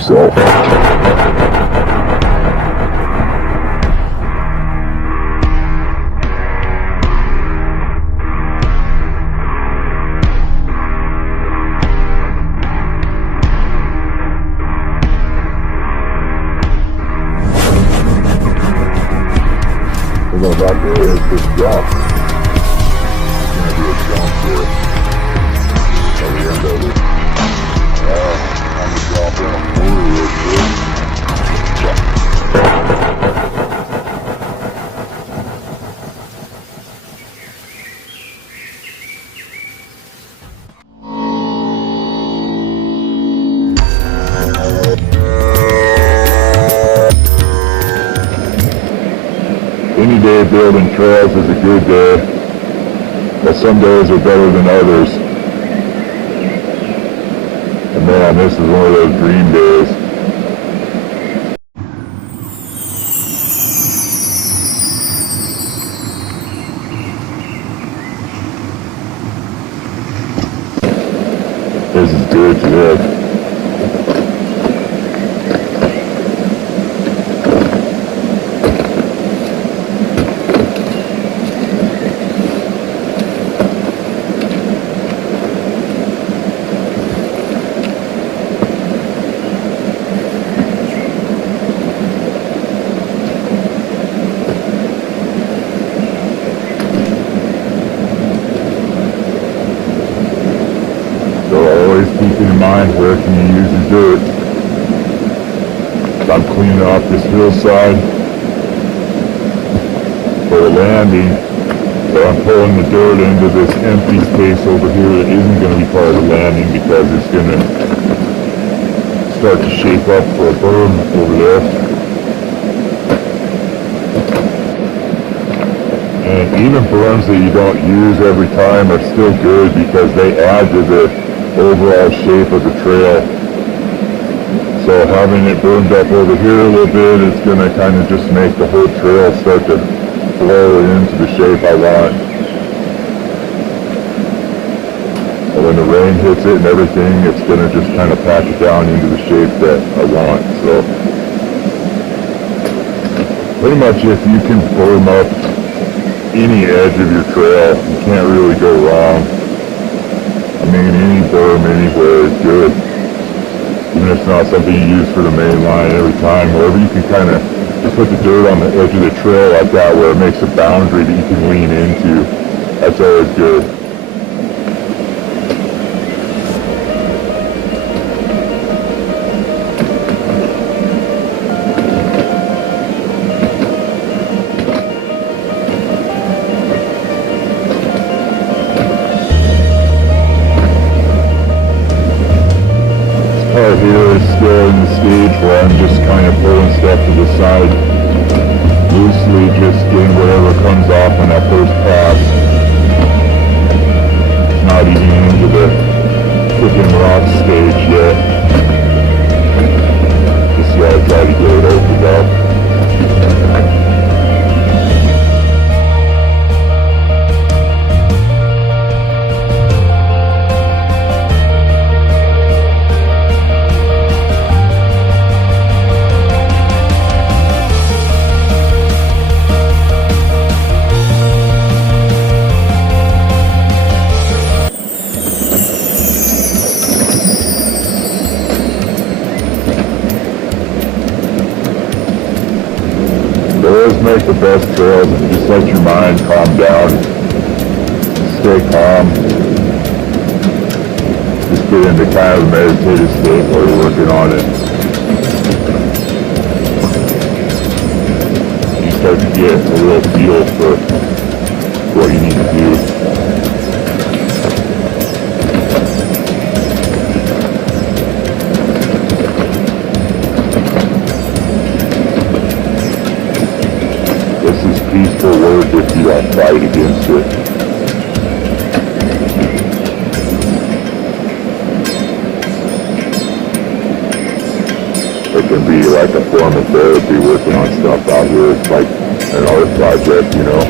yourself. We're going back there is this drop. It's going to be a jump here. At the end of it. I'm going to drop in a quarter real quick. Any day building trails is a good day, but some days are better than others. And man, this is one of those dream days. This is good today. Keeping in mind where can you use the dirt. I'm cleaning off this hillside for a landing, but I'm pulling the dirt into this empty space over here that isn't going to be part of the landing because it's going to start to shape up for a berm over there. And even berms that you don't use every time are still good because they add to the overall shape of the trail. So having it burned up over here a little bit, it's going to kind of just make the whole trail start to flow into the shape I want. And when the rain hits it and everything, it's going to just kind of pack it down into the shape that I want. So pretty much if you can burn up any edge of your trail, you can't really go wrong. I mean, any berm anywhere is good. Even if it's not something you use for the main line every time, wherever you can kind of just put the dirt on the edge of the trail like that where it makes a boundary that you can lean into. That's always good. Here is still in the stage where I'm just kind of pulling stuff to the side, loosely just getting whatever comes off on that first pass. Not even into the cooking rock stage yet. Just gotta try to get it opened up. Make the best trails and just let your mind calm down. Stay calm. Just get into kind of a meditative state while you're working on it. You start to get a real feel for what you need to do. Peaceful work if you don't fight against it. It can be like a form of therapy working on stuff out here. It's like an art project, you know.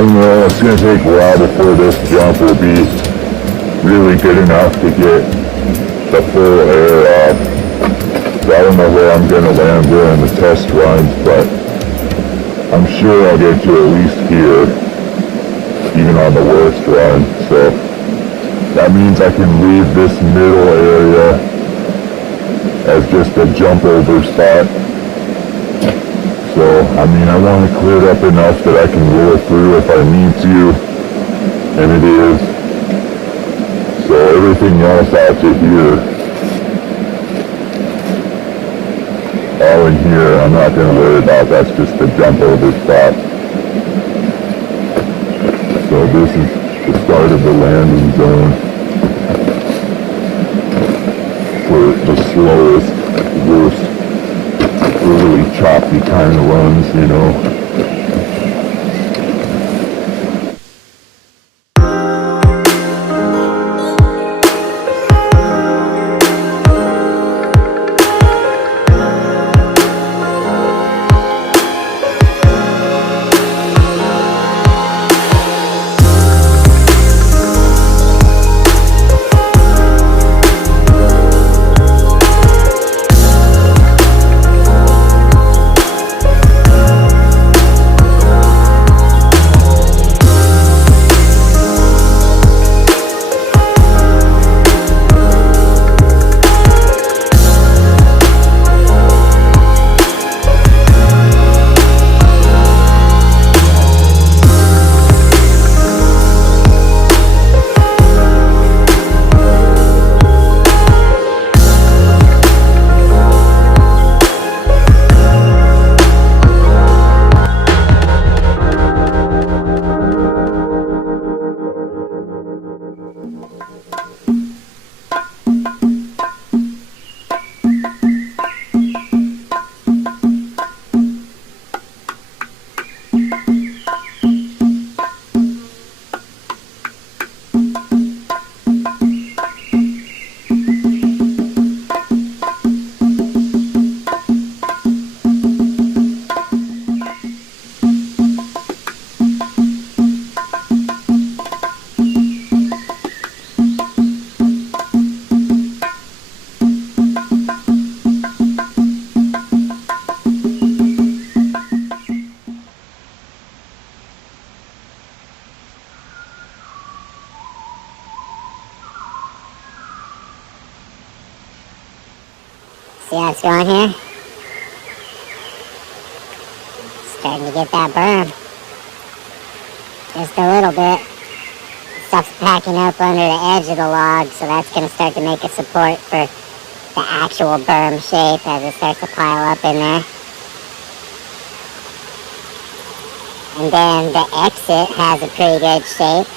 don't know, it's going to take a while before this jump will be really good enough to get the full air off. So I don't know where I'm going to land during the test runs, but I'm sure I'll get to at least here, even on the worst run. So that means I can leave this middle area as just a jump over spot. So, I mean, I want to clear it up enough that I can roll through if I need to, and it is. So everything else out to here, all in here, I'm not going to worry about. That's just a jump over spot. So this is the start of the landing zone for the slowest, worst, really choppy kind of runs, you know. See how it's going here? Starting to get that berm. Just a little bit. Stuff's packing up under the edge of the log, so that's going to start to make a support for the actual berm shape as it starts to pile up in there. And then the exit has a pretty good shape.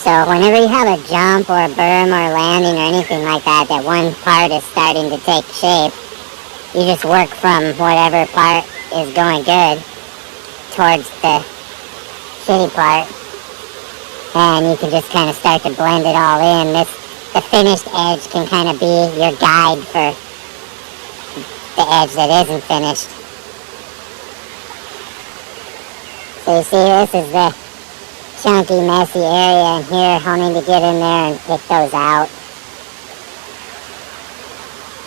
So whenever you have a jump or a berm or a landing or anything like that, that one part is starting to take shape, you just work from whatever part is going good towards the shitty part, and you can just kind of start to blend it all in. The finished edge can kind of be your guide for the edge that isn't finished. So you see, this is the chunky, messy area in here. I'll need to get in there and pick those out.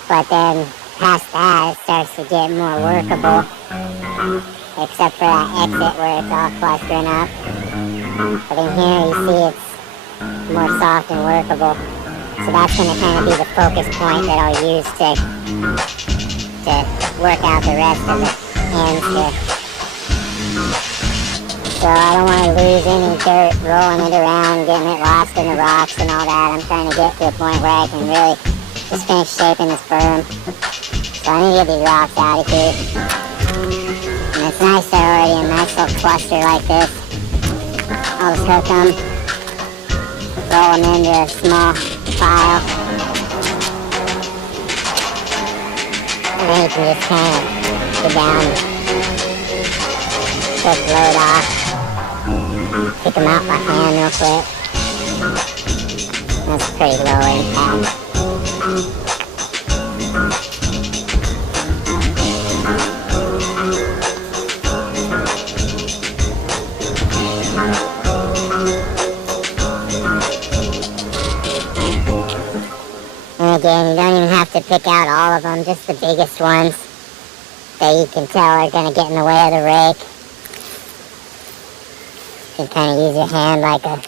But then past that, it starts to get more workable, except for that exit where it's all clustering up. But in here, you see it's more soft and workable. So that's going to kind of be the focus point that I'll use to work out the rest of the ends here. So I don't want to lose any dirt rolling it around, getting it lost in the rocks and all that. I'm trying to get to a point where I can really just finish shaping this berm. So I need to get these rocks out of here. And it's nice they're already in a nice little cluster like this. I'll just hook them, roll them into a small pile. And then you can just kind of go down and take the load off. Pick them out by hand real quick. That's pretty low impact. again, you don't even have to pick out all of them, just the biggest ones that you can tell are going to get in the way of the rake. You can kind of use your hand like a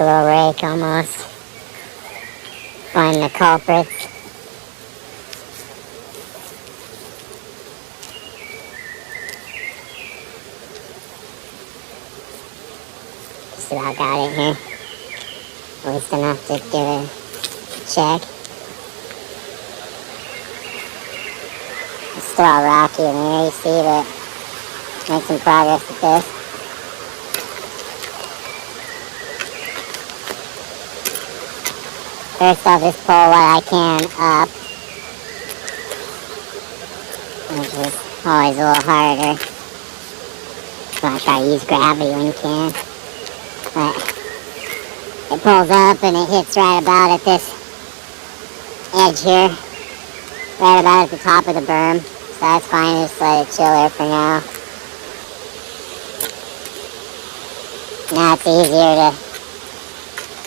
little rake almost. Find the culprits. Just about got it here. At least enough to give it a check. It's still all rocky in there, you see, but make some progress with this. First I'll just pull what I can up, which is always a little harder. So I try to use gravity when you can. But it pulls up and it hits right about at this edge here. Right about at the top of the berm. So that's fine, just let it chill there for now. Now it's easier to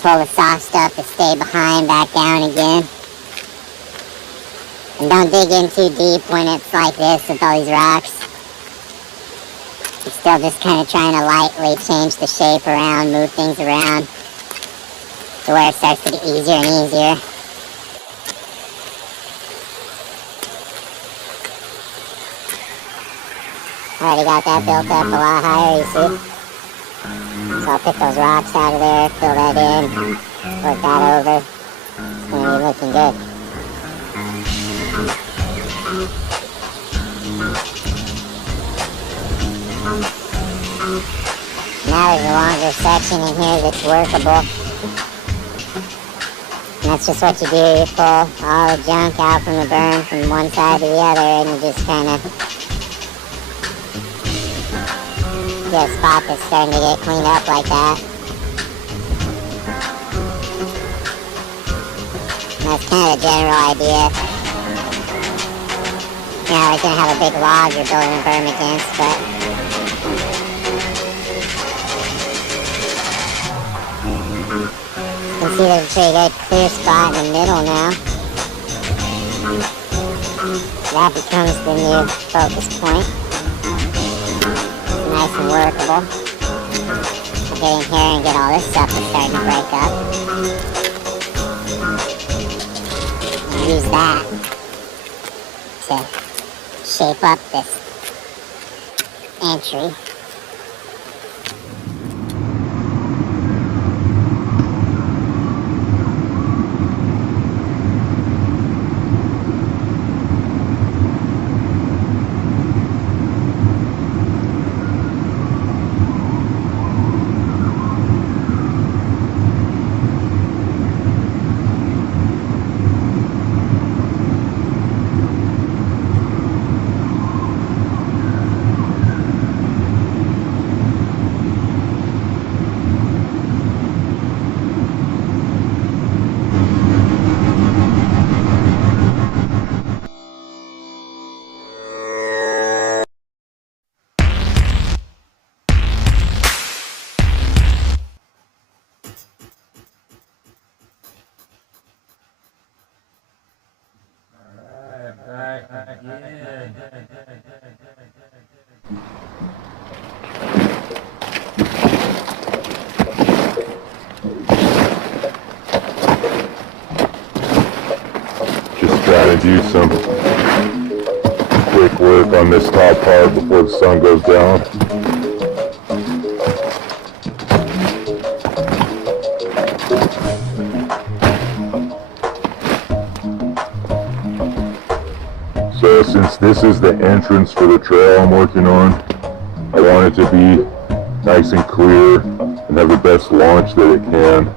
pull the soft stuff to stay behind back down again. And don't dig in too deep when it's like this with all these rocks. You're still just kind of trying to lightly change the shape around, move things around to where it starts to get easier and easier. Already got that built up a lot higher, you see? So I'll pick those rocks out of there, fill that in, work that over. It's going to be looking good. Now there's a longer section in here that's workable. And that's just what you do. You pull all the junk out from the berm from one side to the other, and you just kind of get a spot that's starting to get cleaned up like that. And that's kind of the general idea. You're not like going to have a big log you're building a berm against, but you can see there's a pretty good clear spot in the middle now. That becomes the new focus point. Nice and workable. I'll get in here and get all this stuff that's starting to break up. And use that to shape up this entry. Just try to do some quick work on this top part before the sun goes down. So since this is the entrance for the trail I'm working on, I want it to be nice and clear and have the best launch that it can.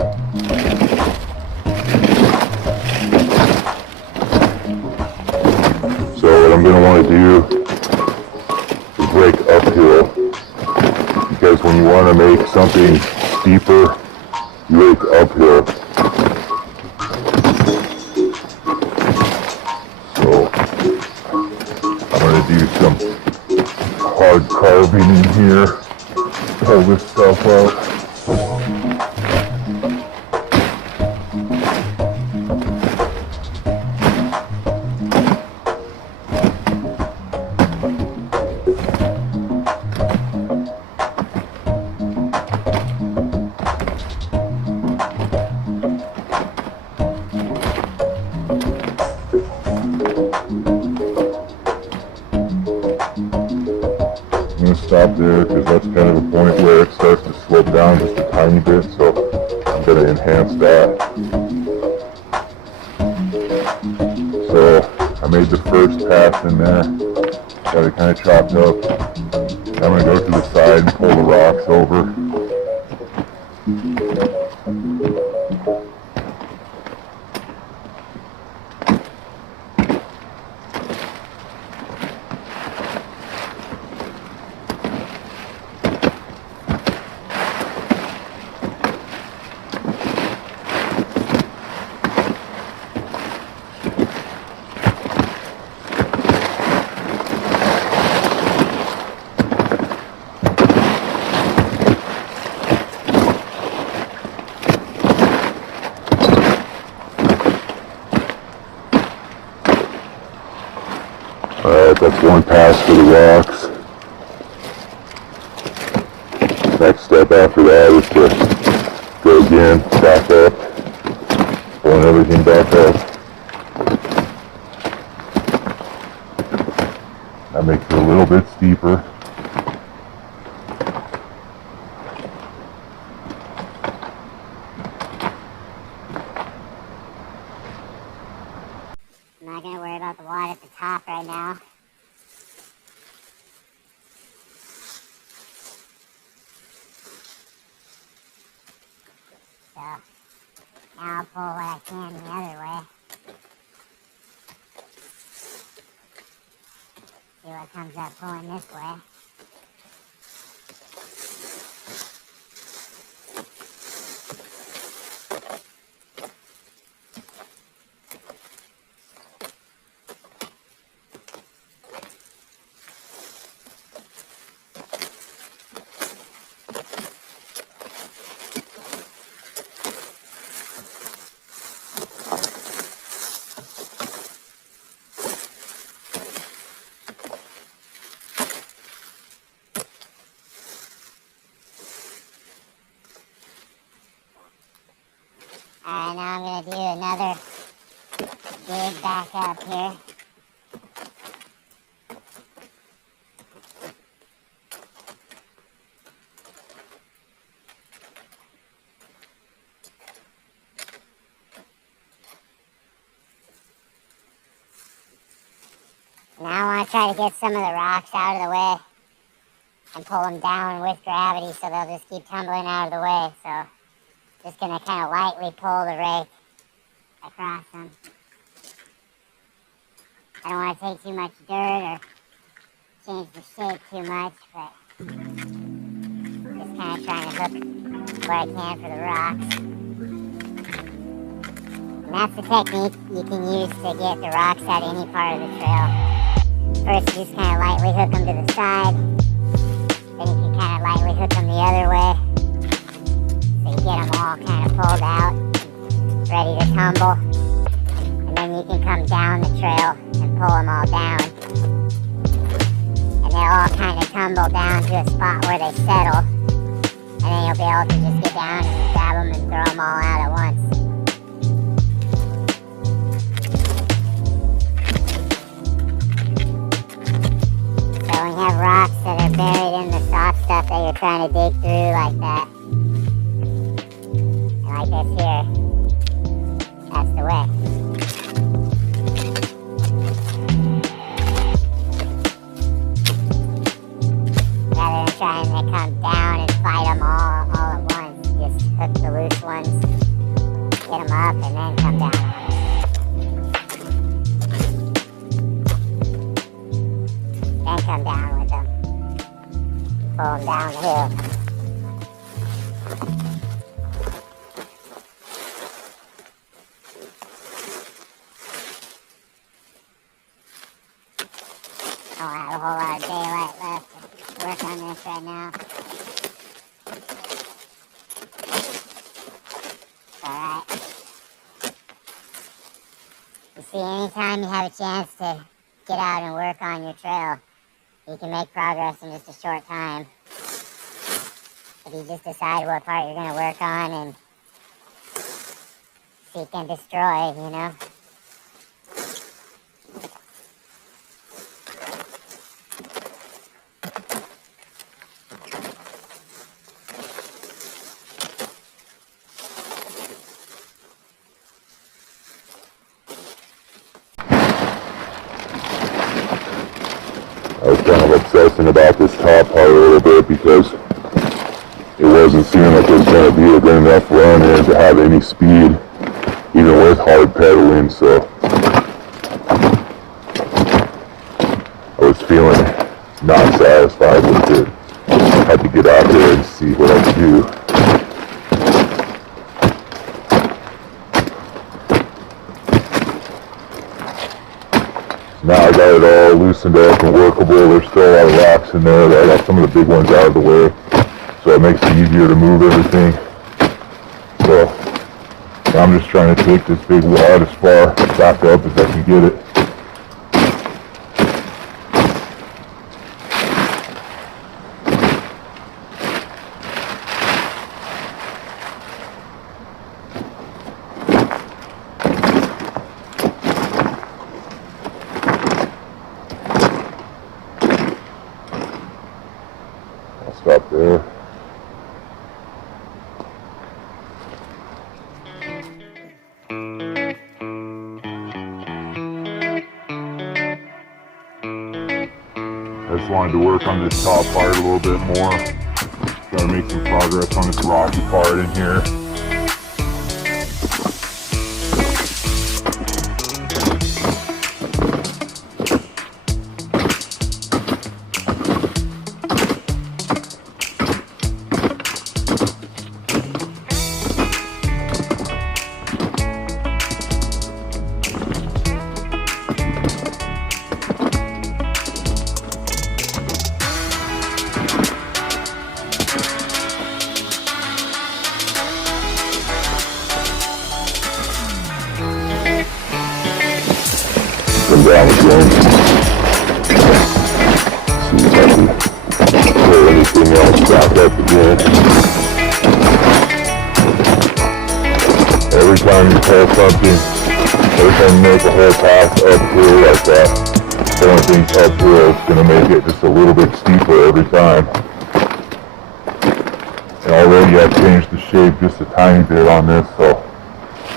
So what I'm going to want to do is rake uphill, because when you want to make something steeper, you rake uphill. So I'm going to do some hard carving in here, pull this stuff out. right there, because that's kind of a point where it starts to slope down just a tiny bit, so I'm going to enhance that. So I made the first pass in there, got it kind of chopped up. I'm going to go to the side and pull the rocks over. Alright, that's one pass for the rocks. Next step after that is to go again, back up, pulling everything back up. That makes it a little bit steeper. I'm not going to worry about the water at the top right now. So, now I'll pull what I can the other way. See what comes up pulling this way. Alright, now I'm going to do another dig back up here. Now I want to try to get some of the rocks out of the way and pull them down with gravity so they'll just keep tumbling out of the way. So just going to kind of lightly pull the rake across them. I don't want to take too much dirt or change the shape too much, but just kind of trying to hook what I can for the rocks. And that's the technique you can use to get the rocks out of any part of the trail. First, you just kind of lightly hook them to the side. Then you can kind of lightly hook them the other way. So you get them all kind of pulled out, ready to tumble. And then you can come down the trail and pull them all down. And they'll all kind of tumble down to a spot where they settle. And then you'll be able to just get down and grab them and throw them all out at once. So when you have rocks that are buried in the soft stuff that you're trying to dig through like that, and like this here, that's the way. Rather than trying to come down and fight them all at once, just hook the loose ones, get them up, and then come down on them. Then come down with them. Pull them down the hill. I don't have a whole lot of daylight left to work on this right now. Alright. You see, anytime you have a chance to get out and work on your trail, you can make progress in just a short time. If you just decide what part you're going to work on and seek and destroy, you know. messing about this top part a little bit because it wasn't seeming like it was going to be a good enough run in to have any speed, even with hard pedaling, so I was feeling not satisfied with it. I had to get out there and see what I could do. Now I got it all loosened up and workable. There's still a lot of rocks in there, but I got some of the big ones out of the way, so it makes it easier to move everything. So I'm just trying to take this big wad as far back up as I can get it. Stop there. I just wanted to work on this top part a little bit more. Gotta make some progress on this rocky part in here. Come down again. See if I can pull anything else back up again. Every time you pull something, every time you make a whole path uphill like that, pulling things uphill is going to make it just a little bit steeper every time. And already I've changed the shape just a tiny bit on this, so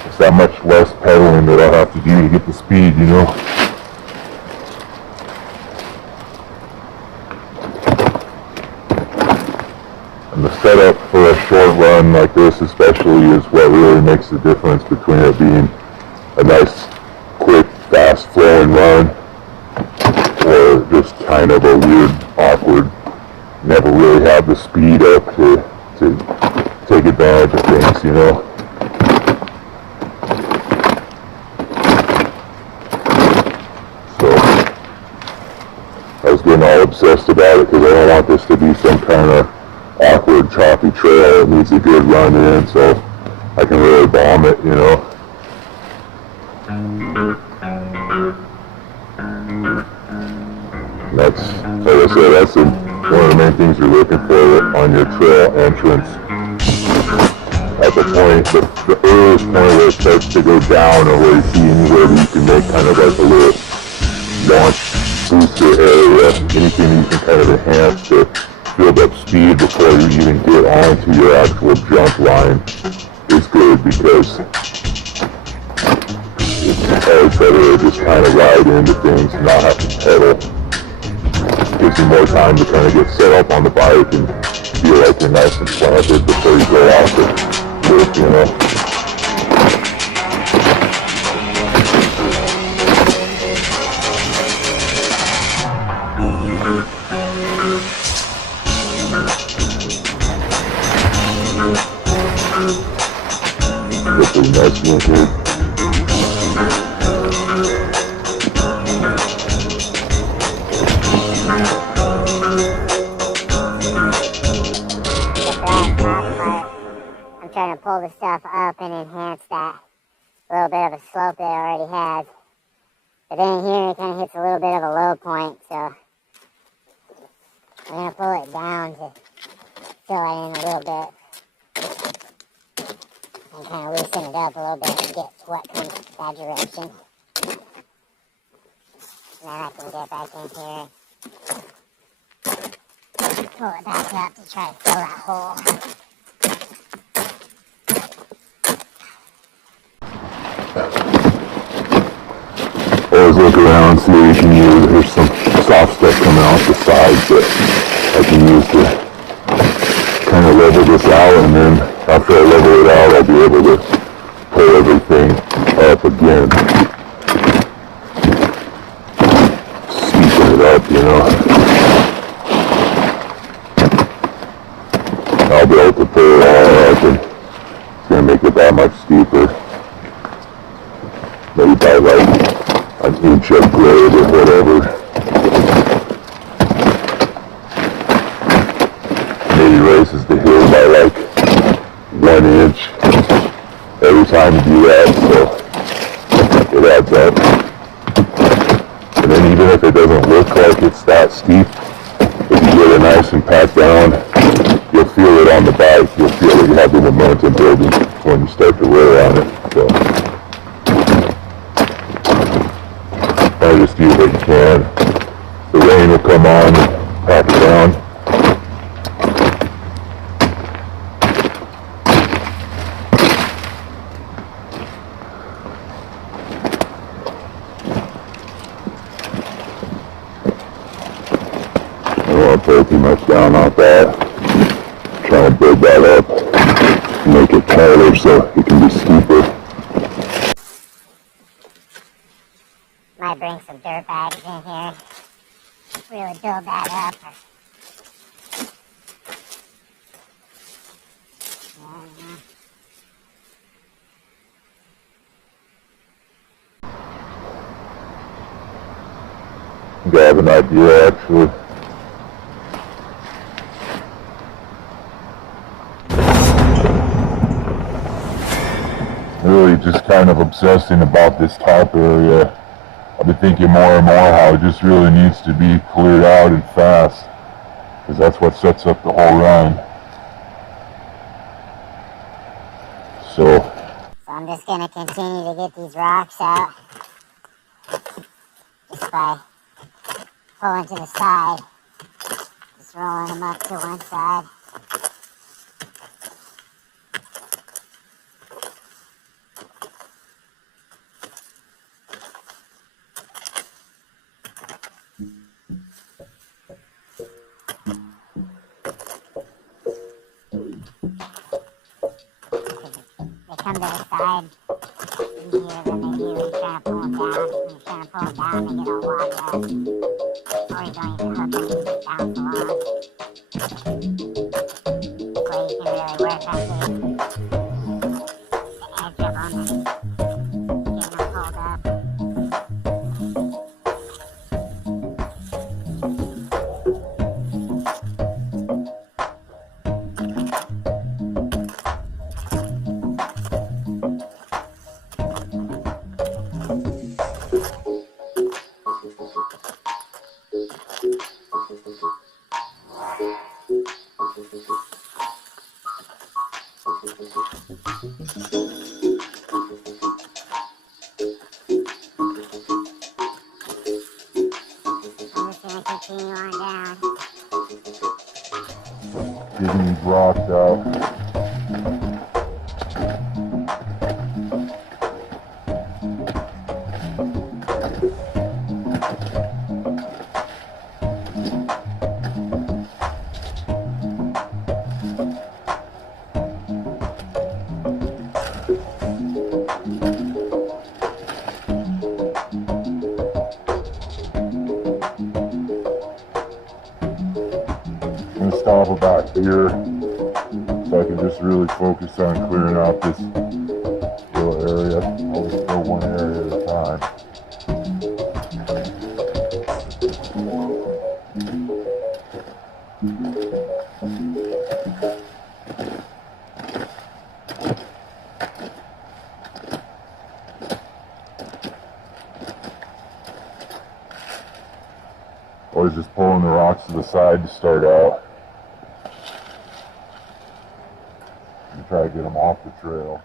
it's that much less pedaling that I'll have to do to get the speed, you know. And the setup for a short run like this especially is what really makes the difference between it being a nice, quick, fast-flowing run or just kind of a weird, awkward, never really have the speed up to take advantage of things, you know. So I was getting all obsessed about it because I don't want this to be some kind of awkward, choppy trail. It needs a good run in so I can really bomb it, you know. That's, like I said, that's one of the main things you're looking for on your trail entrance. At the point, the earliest point where it starts to go down, or where you see anywhere that you can make kind of like a little launch booster area, anything that you can kind of enhance to build up speed before you even get onto your actual jump line is good, because it's always better to just kind of ride into things and not have to pedal. Gives you more time to kind of get set up on the bike and feel like you're nice and planted before you go off the cliff, you know. Pretty nice one here. I'm trying to pull the stuff up and enhance that little bit of a slope that it already has. But then here it kind of hits a little bit of a low point, so I'm going to pull it down to fill it in a little bit. And kind of loosen it up a little bit and get what comes that direction. And then I can get back in here, pull it back up to try to fill that hole. Always look around, see what you can use. There's some soft stuff coming off the sides that I can use to kind of level this out, and then after I level it out, I'll be able to pull everything up again. Steepen it up, you know. I'll be able to pull it all up, and it's going to make it that much steeper. Maybe by like an inch of grade or whatever. Maybe raises the hill by like 1 inch every time you do that, so it adds up. And then even if it doesn't look like it's that steep, if you get it nice and packed down, you'll feel it on the bike. You'll feel that you have the momentum building when you start to roll on it. So I just do what you can. The rain will come on and pack it down. I don't want to pull too much down off that. Try and build that up, make it tighter so it can be steeper. Might bring some dirt bags in here. Really build that up. I have an idea actually. Really just kind of obsessing about this top area. I've been thinking more and more how it just really needs to be cleared out and fast, because that's what sets up the whole run. So I'm just going to continue to get these rocks out just by pulling to the side, just rolling them up to one side. Come to the side easier than they do when you're trying to pull them down. When you're trying to pull them down, they get all wobbly up. Or you don't even hook them, you just bounce along. This way you can really work on the edge of them and getting them pulled up. Continue on down. getting these rocks out. Stop about here so I can just really focus on clearing out this little area. Always go one area at a time. Always just pulling the rocks to the side to start out. Try to get them off the trail.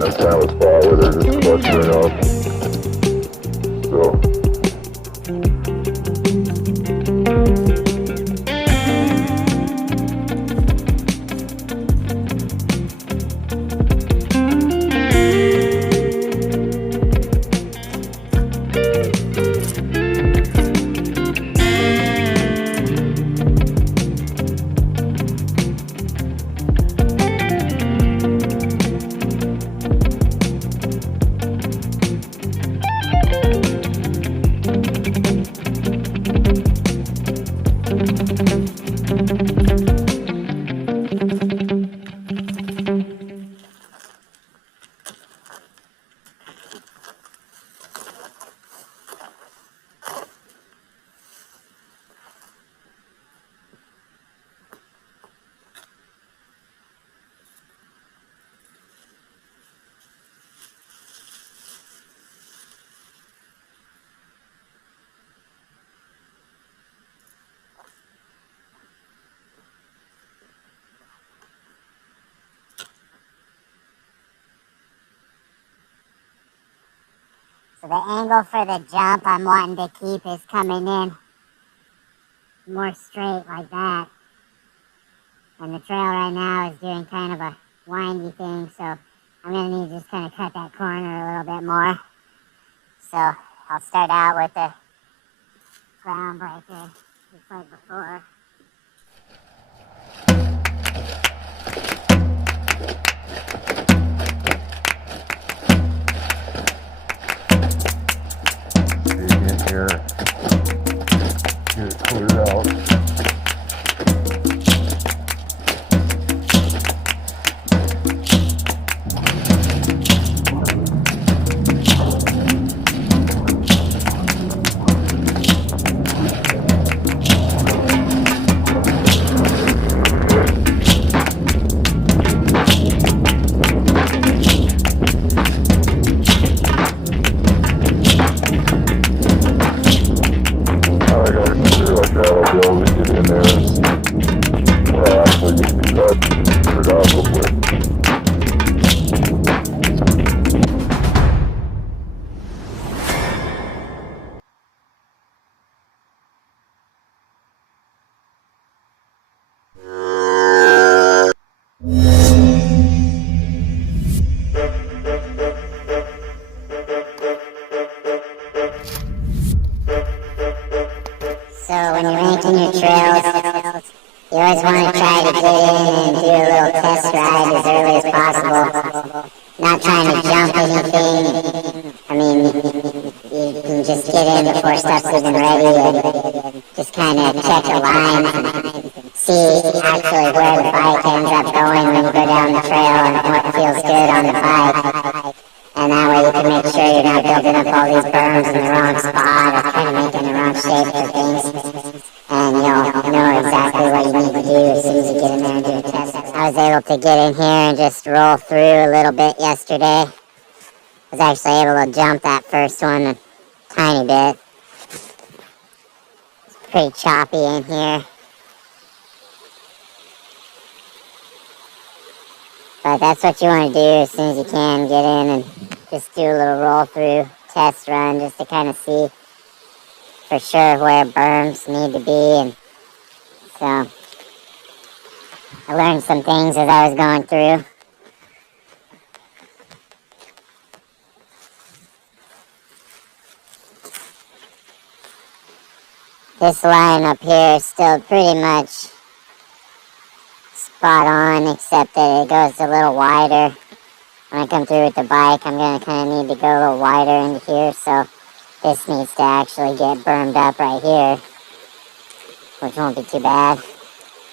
That kind of spot where they're just clustering up. So the angle for the jump I'm wanting to keep is coming in more straight like that. And the trail right now is doing kind of a windy thing, so I'm going to need to just kind of cut that corner a little bit more. So I'll start out with the ground breaker, just like before. Dig in here, get it cleared out. So when you're ranking your trails, you always want to try to get in and do a little test ride as early as possible. Not trying to jump anything. I mean, you can just get in before stuff's even ready and just kind of check the lines and see actually where the bike ends up going when you go down the trail and what feels good on the bike. And that way you can make sure you're not building up all these berms in the wrong spot or kind of making the wrong shape for things. And you'll know exactly what you need to do as soon as you get in there and do a test. I was able to get in here and just roll through a little bit yesterday. I was actually able to jump that first one a tiny bit. It's pretty choppy in here. But that's what you want to do as soon as you can. Get in and just do a little roll through test run just to kind of see for sure where berms need to be. And so I learned some things as I was going through. This line up here is still pretty much spot on, except that it goes a little wider. When I come through with the bike, I'm going to kind of need to go a little wider into here, so this needs to actually get bermed up right here, which won't be too bad.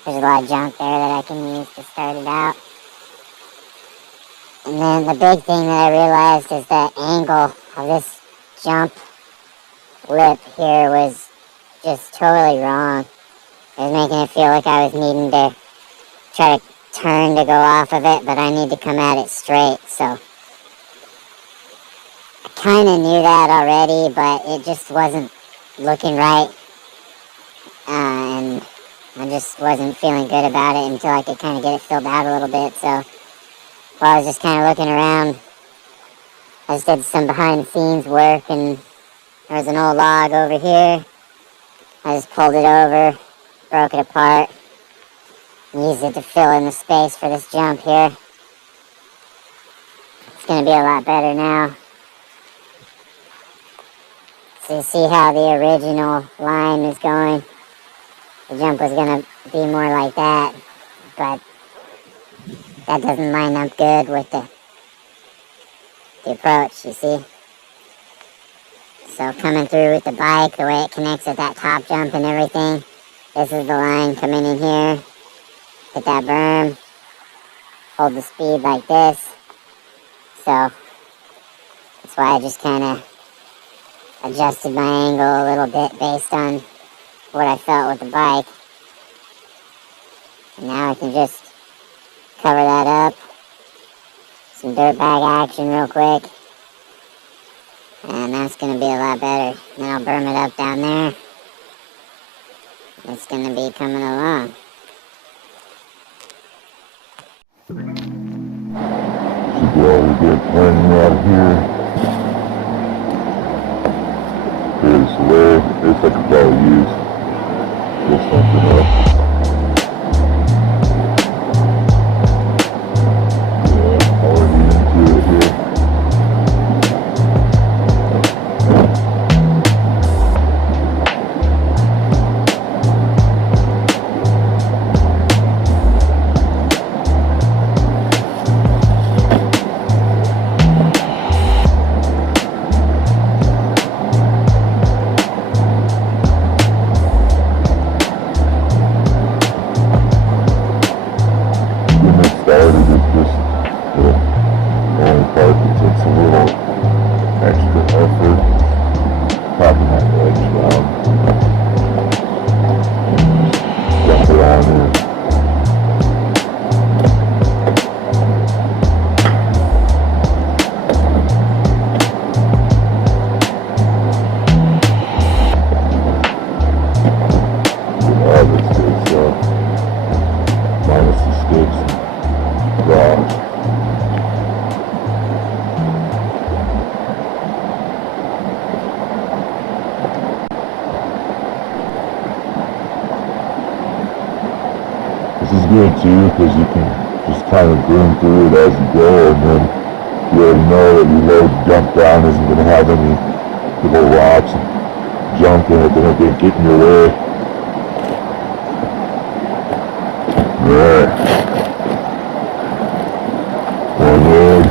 There's a lot of junk there that I can use to start it out. And then the big thing that I realized is the angle of this jump lip here was just totally wrong. It was making it feel like I was needing to try to turn to go off of it, but I need to come at it straight, so I kind of knew that already, but it just wasn't looking right, and I just wasn't feeling good about it until I could kind of get it filled out a little bit. So while I was just kind of looking around, I just did some behind the scenes work, and there was an old log over here. I just pulled it over, broke it apart, and used it to fill in the space for this jump here. It's going to be a lot better now. So you see how the original line is going. The jump was going to be more like that, but that doesn't line up good with the approach, you see. So coming through with the bike, the way it connects with that top jump and everything, this is the line coming in here. Hit that berm, hold the speed like this. So that's why I just kind of adjusted my angle a little bit based on what I felt with the bike. And now I can just cover that up. Some dirt bag action real quick. And that's going to be a lot better. Then I'll berm it up down there. It's going to be coming along. Well, we get planning out here. I could probably use. Pull something up. Yeah, already into it here. This is good too, because you can just kind of groom through it as you go, and then you already know that your load dump down isn't going to have any little rocks and junk in it that are going to get in your way. Alright. One load.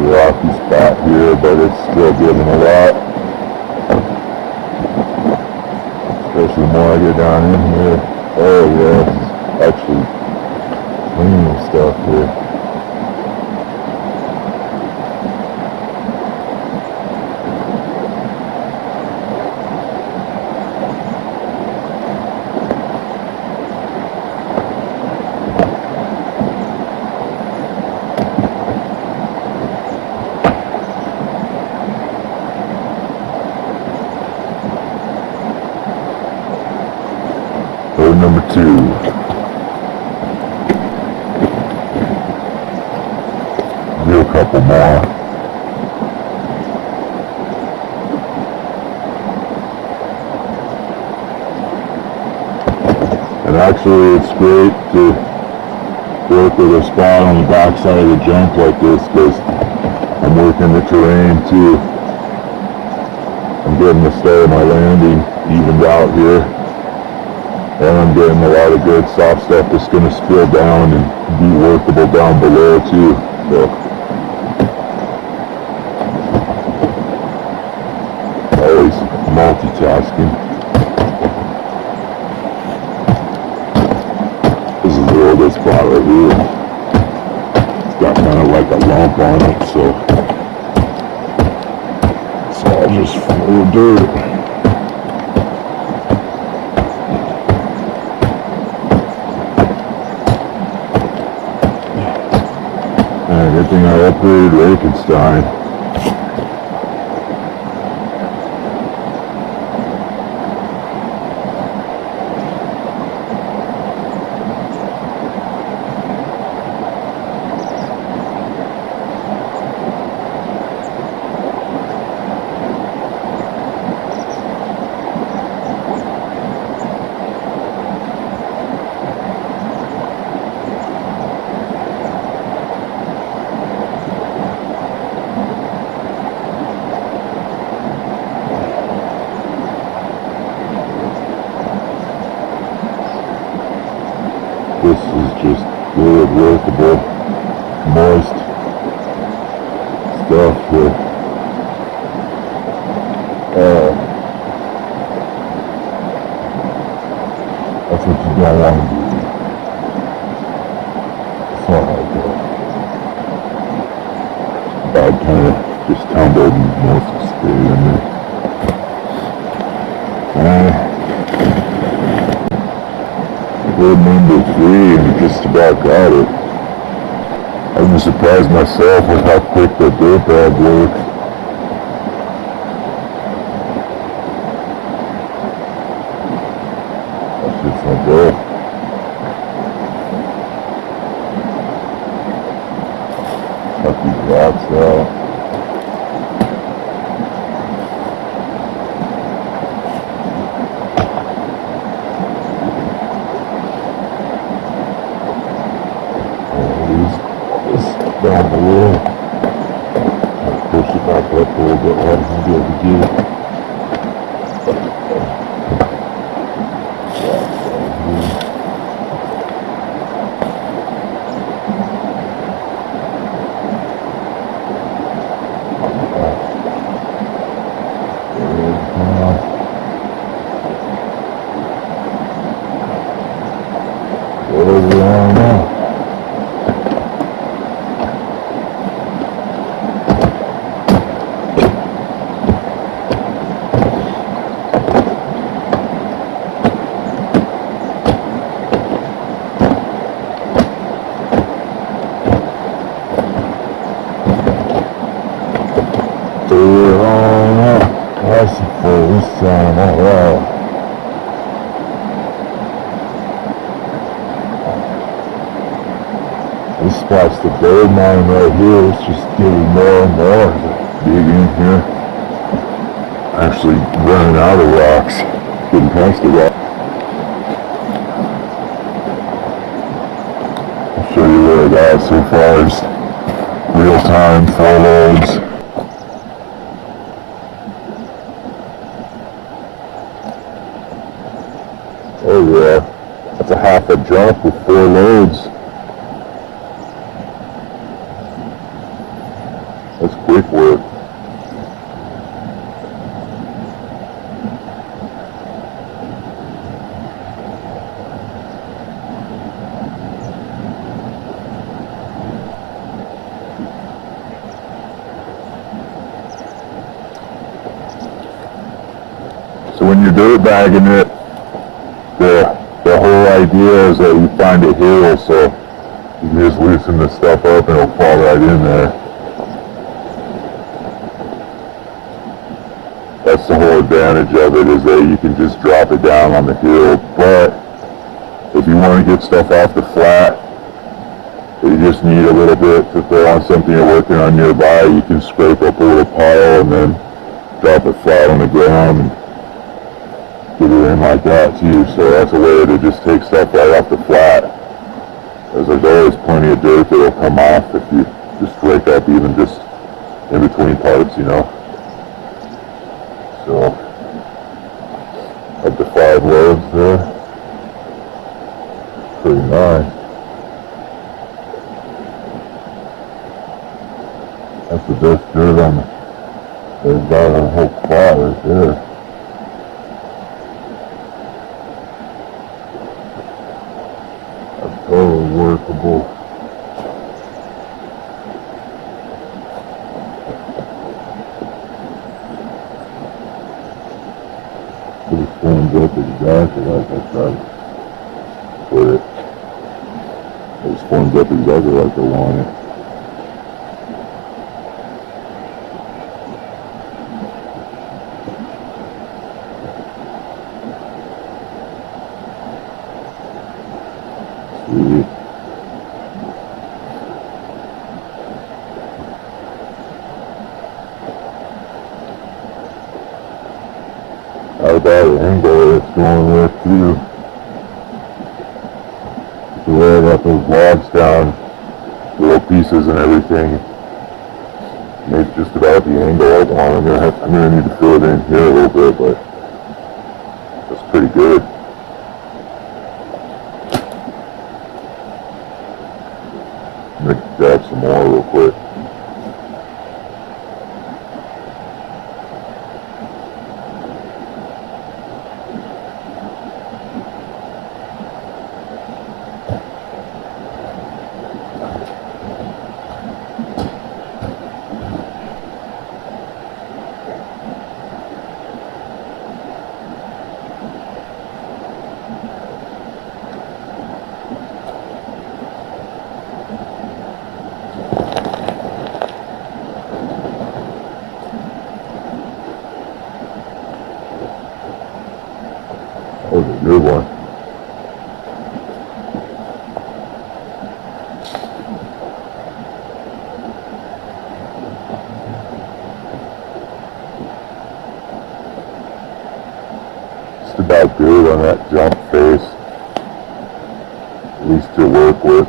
Rocky spot here, but it's still giving a lot. Especially the more I get down in here. Oh yeah, it's actually cleaning stuff here. Number 2. Do a couple more. And actually it's great to work with a spot on the backside of the jump like this, because I'm working the terrain too. I'm getting the start of my landing evened out here. And I'm getting a lot of good soft stuff that's going to spill down and be workable down below too. So always multitasking. This is a real good spot right here. It's got kind of like a lump on it, so it's all just full of dirt. Good thing I upgraded Rakenstein. This is just good, workable, moist stuff here. That's what you don't want to do. It's not like that. Bad kind of just tumbled and most of it stayed in there. pulled number 3 and just about got it. I was surprised myself with how quick the dirt bag worked. That shit's not good. Cut these rocks out. Down below. I'll push it back up a little bit while I'm be able to get it. This spot's the gold mine right here. It's just getting more and more as I dig in here. Actually running out of rocks. Getting past the rock. I'll show you what I got so far. Just real time, 4 loads. Oh yeah, that's a half a jump with 4 loads. That's quick work. So when you're dirt bagging it, the whole idea is that you find a hill, so you can just loosen the stuff up and it'll fall right in there. That's the whole advantage of it, is that you can just drop it down on the hill. But if you want to get stuff off the flat, you just need a little bit to throw on something you're working on nearby. You can scrape up a little pile and then drop it flat on the ground and get it in like that too. So that's a way to just take stuff right off the flat. As there's always plenty of dirt that'll come off if you just rake up even just in between parts, you know. So, up to 5 loads there. Pretty nice. That's the best dirt on there's about a whole spot right there. That's totally workable. It forms up exactly like I tried to put it. It just forms up exactly like I want it. Sweet. How about the angle it's going with too? The way I got those logs down, little pieces and everything, made just about the angle I want. I'm gonna need to fill it in here a little bit, but that's pretty good. I'm gonna grab some more real quick. Good one. Just about good on that jump face. At least to work with.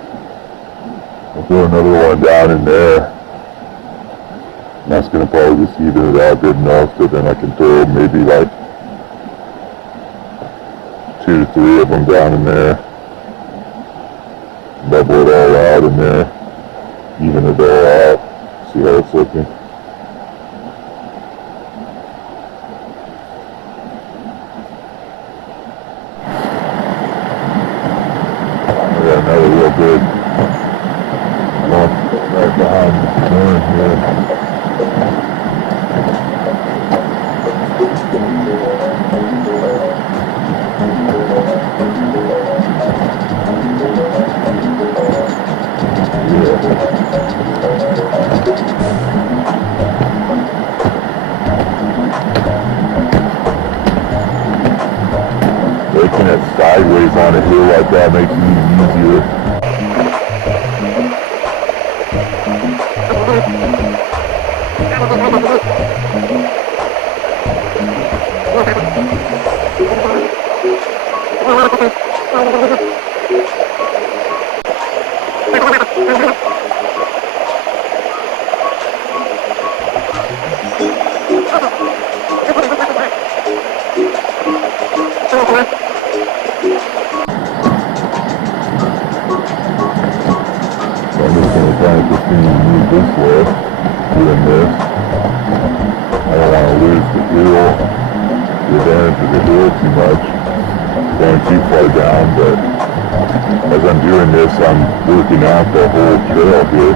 I'll throw another one down in there. And that's going to probably just even it out good enough so then I can throw maybe like 2 to 3 of them down in there. Level it all out in there. Even it all out. See how it's looking. Yeah, another real good one right behind the horn here. Making it sideways on a hill like that makes it even easier. So I'm just going to try and continue to move this way, doing this. I don't want to lose the advantage of the hill too much, going too far down, but as I'm doing this, I'm working out the whole trail here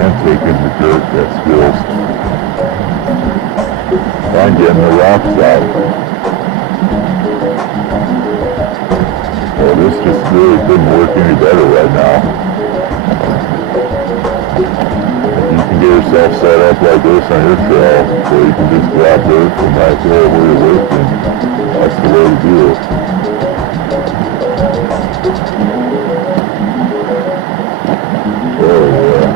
and taking the dirt that spills and getting the rocks out. Well, this just really couldn't work any better right now. You can get yourself set up like this on your trail, so you can just grab dirt from right there where you're working. That's the way to do it. Oh yeah.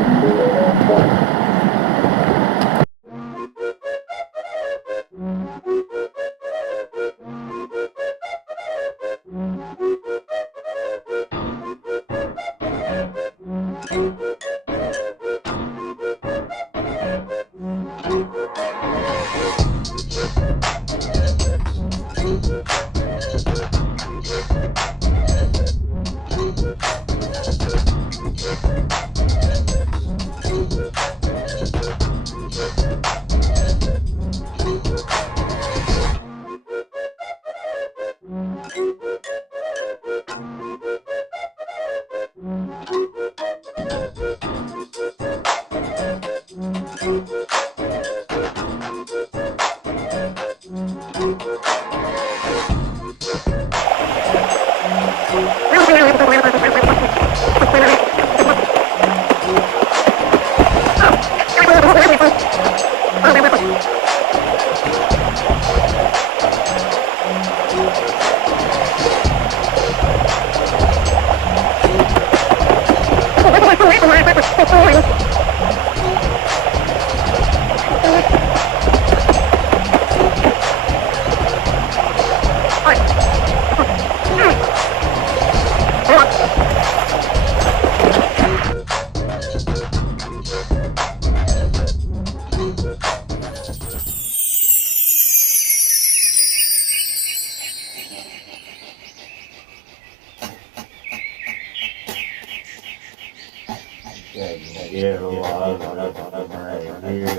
Get a lot of my ears.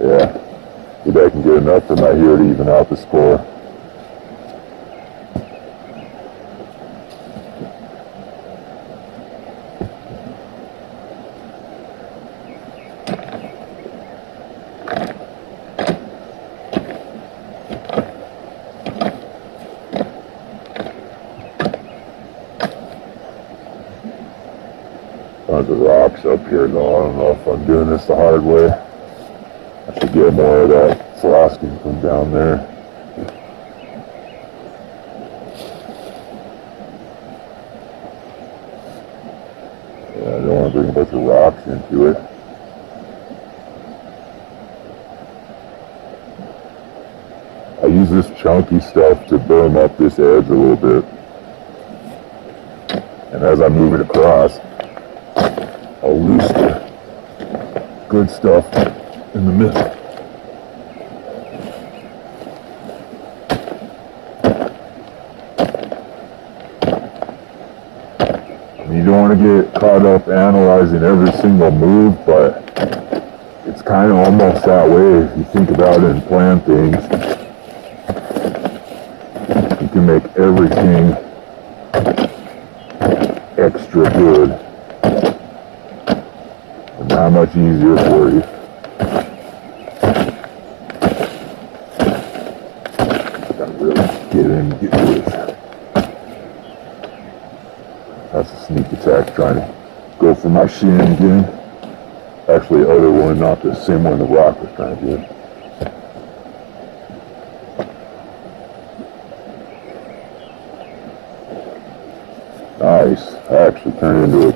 Yeah. Maybe I can get enough from right here to even out the score. tons of rocks up here though. I don't know if I'm doing this the hard way. I should get more of that frosting from down there. Yeah, I don't want to bring a bunch of rocks into it. I use this chunky stuff to burn up this edge a little bit. And as I move it across, I'll loose the good stuff in the middle. You don't want to get caught up analyzing every single move, but it's kind of almost that way if you think about it and plan things. You can make everything extra good and that much easier for you. Gotta really get in and get this. That's a sneak attack trying to go for my shin again. Actually, the other one, not the same one the rock was trying to do. Nice. I actually turned into a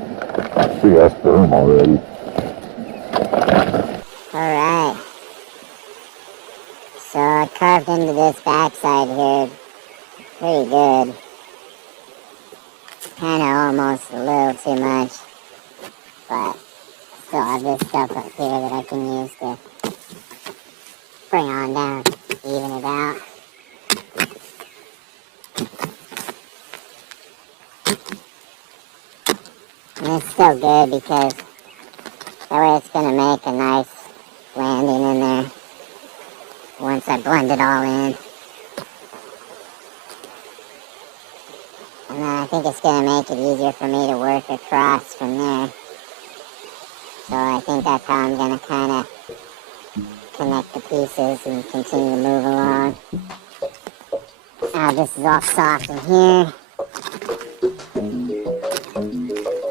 big ass berm already. Alright. So I carved into this backside here pretty good. Kinda almost a little too much. But still have this stuff up here that I can use to bring on down, even it out. And it's still good because that way it's going to make a nice landing in there once I blend it all in. And then I think it's going to make it easier for me to work across from there. So I think that's how I'm going to kind of connect the pieces and continue to move along. Now this is all soft in here.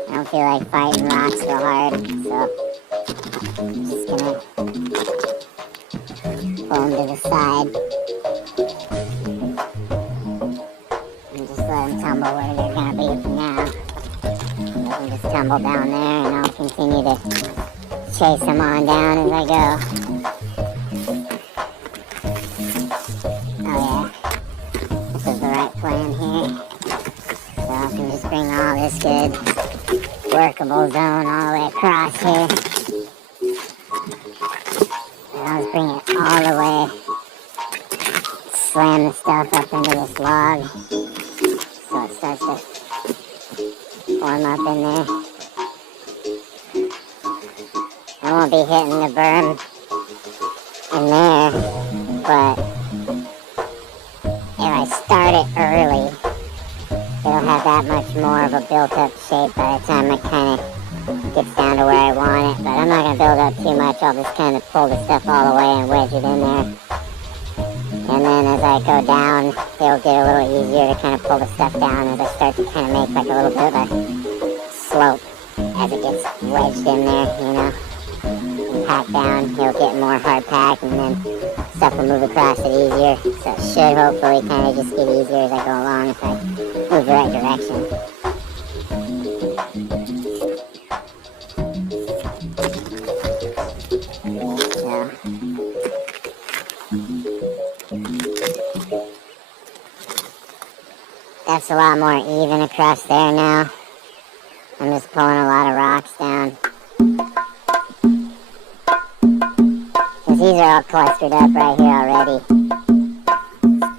I don't feel like fighting rocks so hard, so I'm just gonna pull them to the side and just let them tumble where they're gonna be for now. They can just tumble down there and I'll continue to chase them on down as I go. Oh yeah, this is the right plan here. So I can just bring all this good workable zone all the way across here. And I'll just bring it all the way. Slam the stuff up into this log so it starts to form up in there. I won't be hitting the berm in there, but if I start it early, it'll have that much more of a built-up shape by the time it kind of gets down to where I want it. But I'm not going to build up too much. I'll just kind of pull the stuff all the way and wedge it in there. And then as I go down, it'll get a little easier to kind of pull the stuff down as I start to kind of make like a little bit of a slope as it gets wedged in there, you know. And pack down, it'll get more hard pack, and then stuff will move across it easier. So it should hopefully kind of just get easier as I go along if I move the right direction. So, that's a lot more even across there now. I'm just pulling a lot of rocks down. Because these are all clustered up right here already.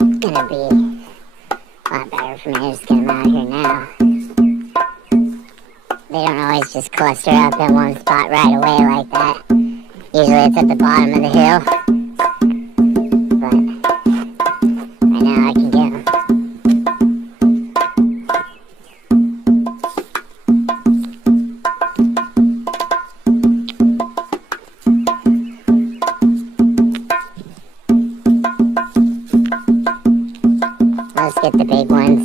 It's gonna be a lot better for me to just get them out of here now. They don't always just cluster up in one spot right away like that. Usually it's at the bottom of the hill. But right now I can get them. Let's get the big ones.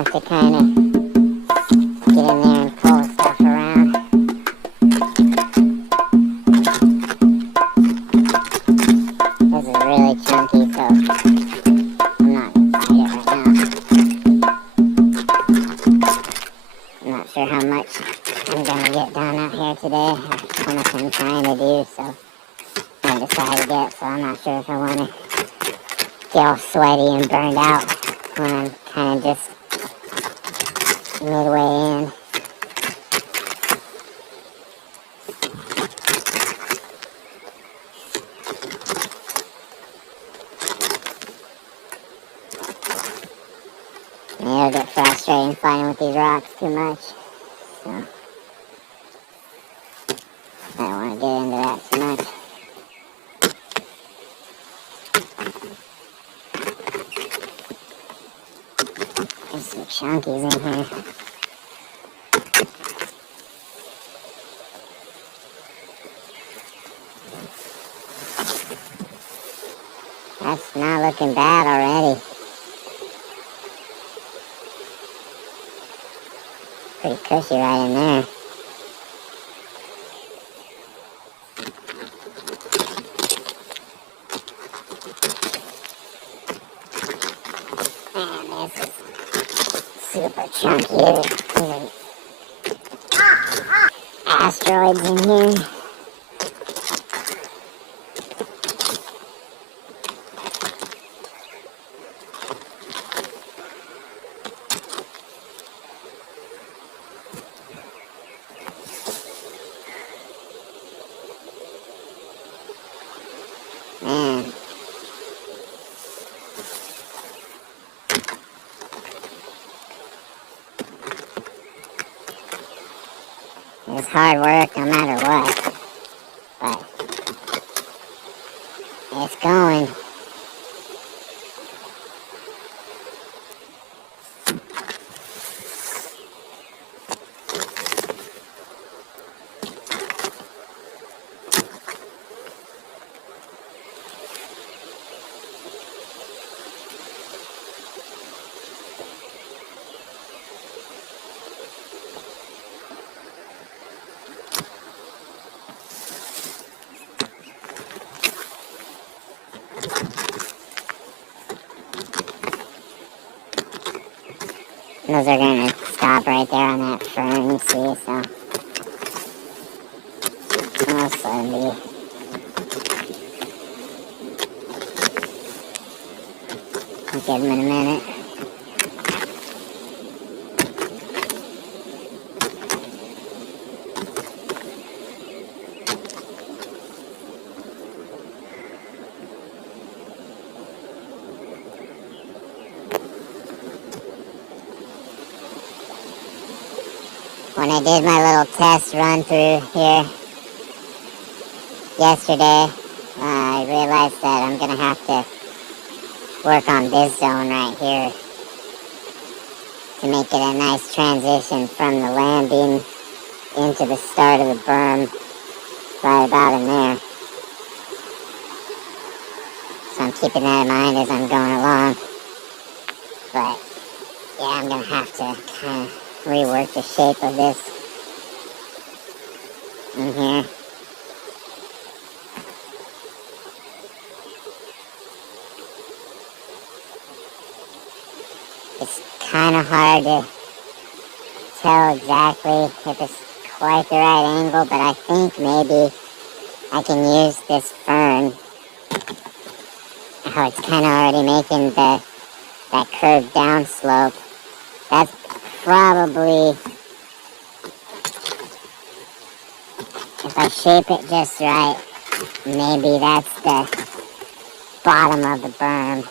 have to kind of get in there and pull stuff around. This is really chunky, so I'm not going to bite it right now. I'm not sure how much I'm going to get done out here today. I have a ton of things trying to do, so I decided yet, so I'm not sure if I want to get all sweaty and burned out when I'm kind of just midway in. It'll get frustrating fighting with these rocks too much, so I don't want to get into that too much. There's some chunkies in here. That's not looking bad already. Pretty cushy right in there. Man, this is super chunky. There's asteroids in here. Man. It's hard work no matter what, but it's going. Those are going to stop right there on that fern, you see, so I'll let them be. I'll give them in a minute. When I did my little test run through here yesterday, I realized that I'm going to have to work on this zone right here to make it a nice transition from the landing into the start of the berm, right about in there. So I'm keeping that in mind as I'm going along. But yeah, I'm going to have to kind of rework the shape of this in here. It's kind of hard to tell exactly if it's quite the right angle, but I think maybe I can use this fern. How it's kind of already making that curved down slope. That's probably, if I shape it just right, maybe that's the bottom of the berm.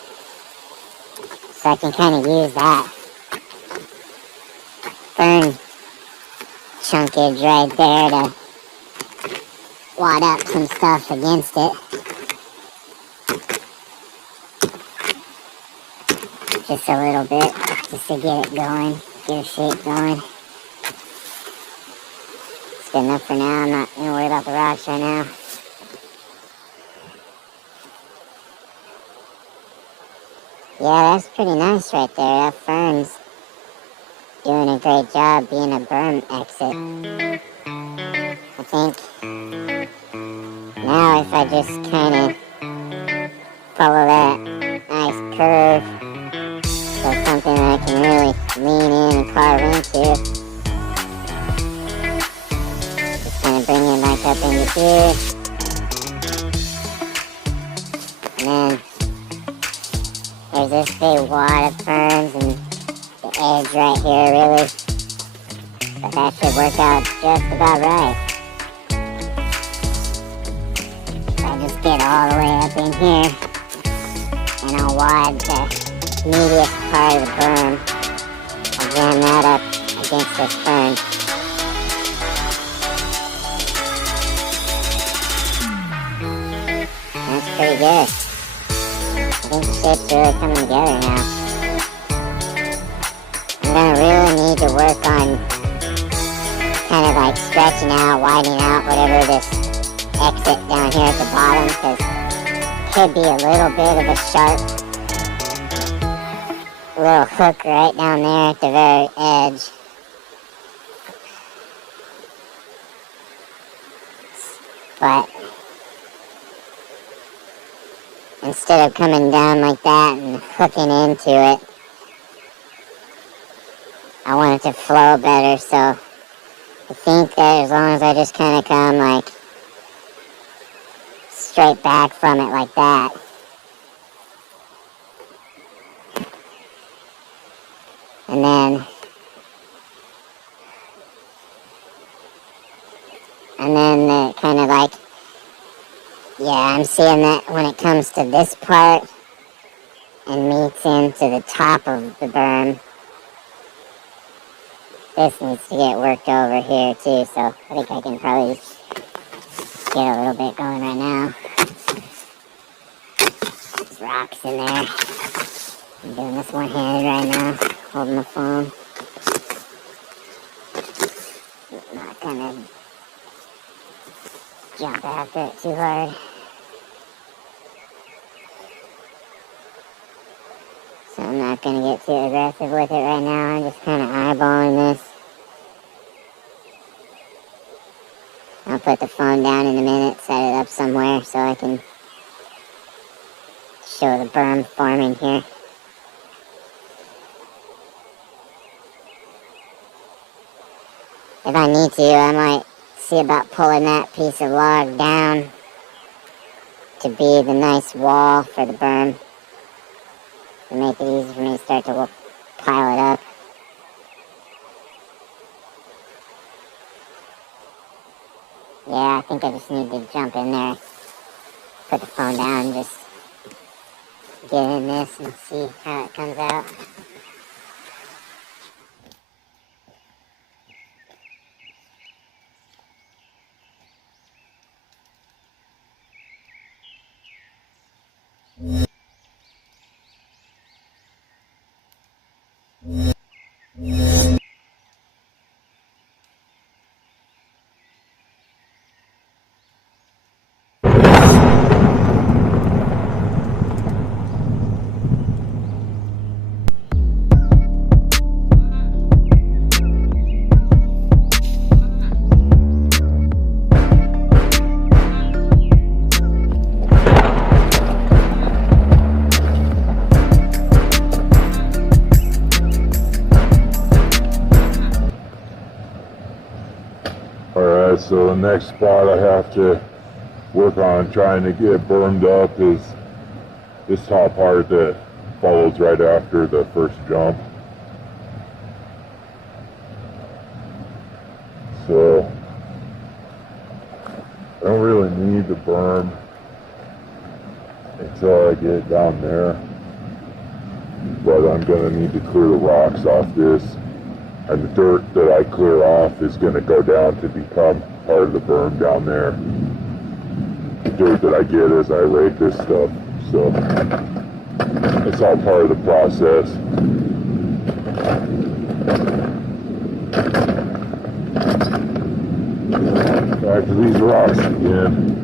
So I can kind of use that fern chunkage right there to wad up some stuff against it. Just a little bit, just to get it going, get a shape going. It's good enough for now. I'm not going to worry about the rocks right now. Yeah, that's pretty nice right there. That fern's doing a great job being a berm exit. I think now if I just kind of follow that nice curve, so something that I can really lean in and carve into, just kind of bring it back up into here, and then there's this big wad of ferns and the edge right here really, but that should work out just about right. I just get all the way up in here and I'll wad the meatiest part of the berm. I'll jam that up against this fern. That's pretty good. I think the shape's really coming together now. I'm gonna really need to work on kind of like stretching out, widening out whatever this exit down here at the bottom, because it could be a little bit of a sharp little hook right down there at the very edge. But instead of coming down like that and hooking into it, I want it to flow better, so I think that as long as I just kind of come like straight back from it like that, and then the kind of like, yeah, I'm seeing that when it comes to this part and meets into the top of the berm, this needs to get worked over here too, so I think I can probably get a little bit going right now. There's rocks in there. I'm doing this one-handed right now, holding the phone. Not gonna jump after it too hard. So I'm not gonna get too aggressive with it right now. I'm just kind of eyeballing this. I'll put the phone down in a minute, set it up somewhere so I can show the berm forming here. If I need to, I might see about pulling that piece of log down to be the nice wall for the berm, to make it easy for me to start to pile it up. Yeah, I think I just need to jump in there, put the phone down, just get in this and see how it comes out. Alright, so the next spot I have to work on trying to get bermed up is this top part that follows right after the first jump. So I don't really need the berm until I get down there, but I'm going to need to clear the rocks off this, and the dirt that I clear off is going to go down to become part of the berm down there. The dirt that I get as I rake this stuff, so it's all part of the process. Back to these rocks again.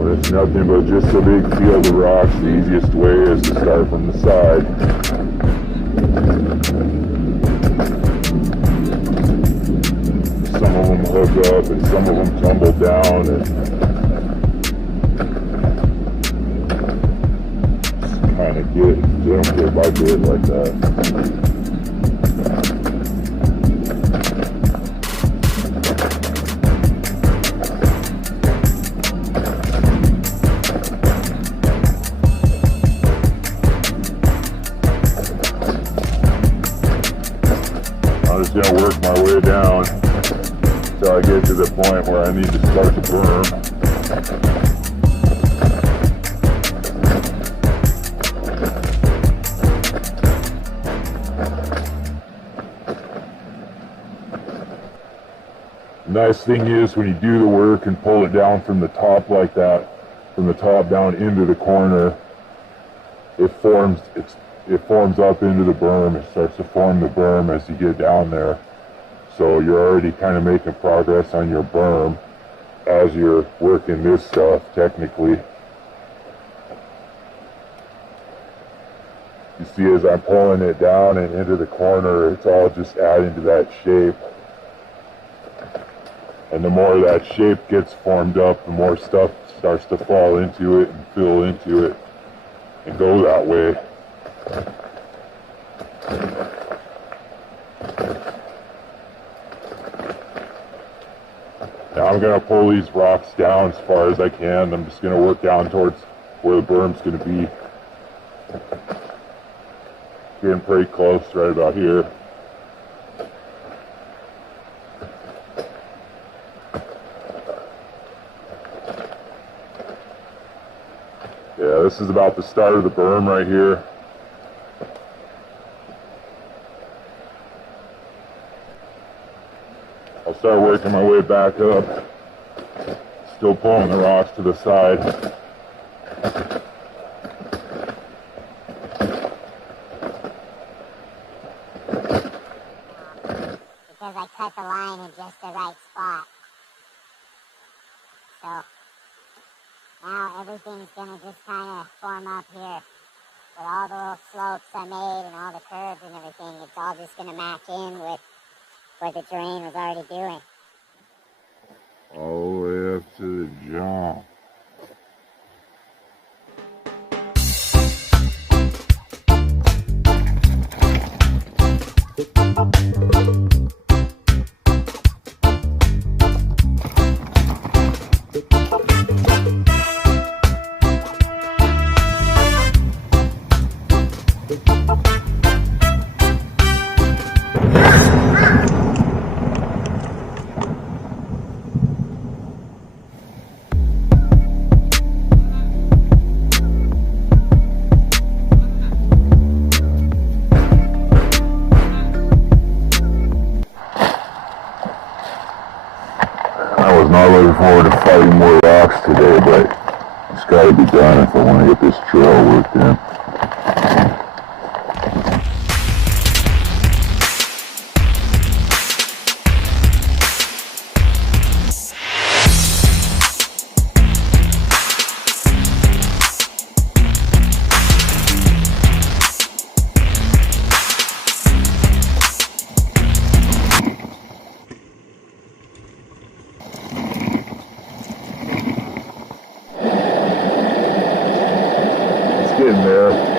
With nothing but just a big field of rocks. The easiest way is to start from the side. Some of them hook up and some of them tumble down, and just kind of get them bit by bit like that. I'm just gonna work my way down until I get to the point where I need to start the berm. Nice thing is when you do the work and pull it down from the top like that, from the top down into the corner, it forms up into the berm. It starts to form the berm as you get down there. So you're already kind of making progress on your berm as you're working this stuff technically. You see, as I'm pulling it down and into the corner, it's all just adding to that shape. And the more that shape gets formed up, the more stuff starts to fall into it and fill into it and go that way. Now I'm going to pull these rocks down as far as I can. I'm just going to work down towards where the berm's going to be. Getting pretty close right about here. Yeah, this is about the start of the berm right here. I'll start working my way back up. Still pulling the rocks to the side. Because I cut the line in just the right spot. So now everything's gonna just kind of form up here. With all the little slopes I made and all the curves and everything, it's all just gonna match in with what the terrain was already doing. All the way up to the jump. Not looking forward to fighting more rocks today, but it's got to be done if I want to get this trail worked in. Getting there.